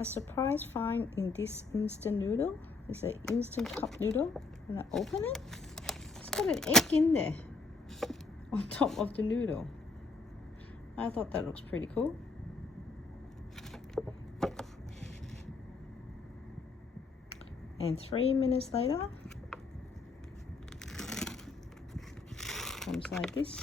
A surprise find in this instant noodle. It's an instant cup noodle. When I open it, it's got an egg in there on top of the noodle. I thought that looks pretty cool. And 3 minutes later, comes like this.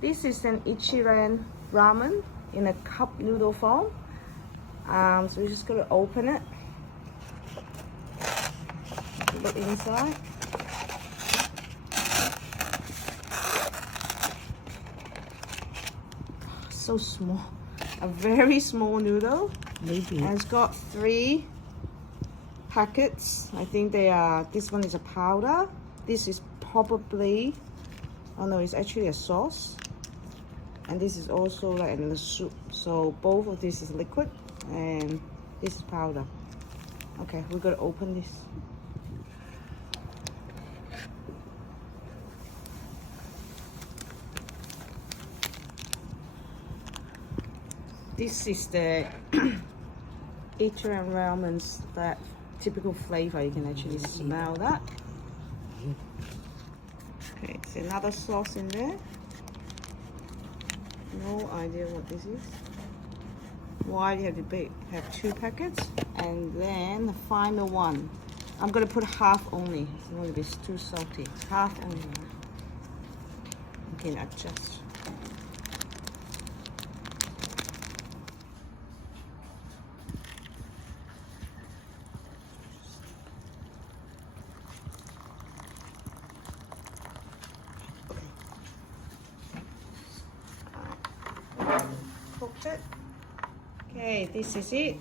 This is an Ichiran Ramen in a cup noodle form. So we're just gonna open it. Look inside. So small, a very small noodle. Maybe. And it's got 3 packets. I think they are. This one is a powder. This is probably. Oh no, it's actually a sauce. And this is also like in the soup. So both of this is liquid and this is powder. Okay, we're gonna open this. This is the Ichiran Ramen's that typical flavor. You can actually smell that. Okay, it's another sauce in there. No idea what this is. Why do you have 2 packets? And then the final one. I'm gonna put half only. It's going to be too salty. Half only. You can adjust. Cooked it. Okay, this is it.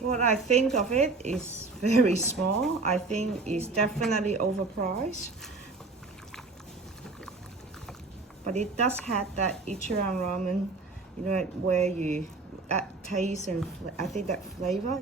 What I think of it is very small. I think it's definitely overpriced. But it does have that Ichiran ramen, you know, where you taste and I think that flavor.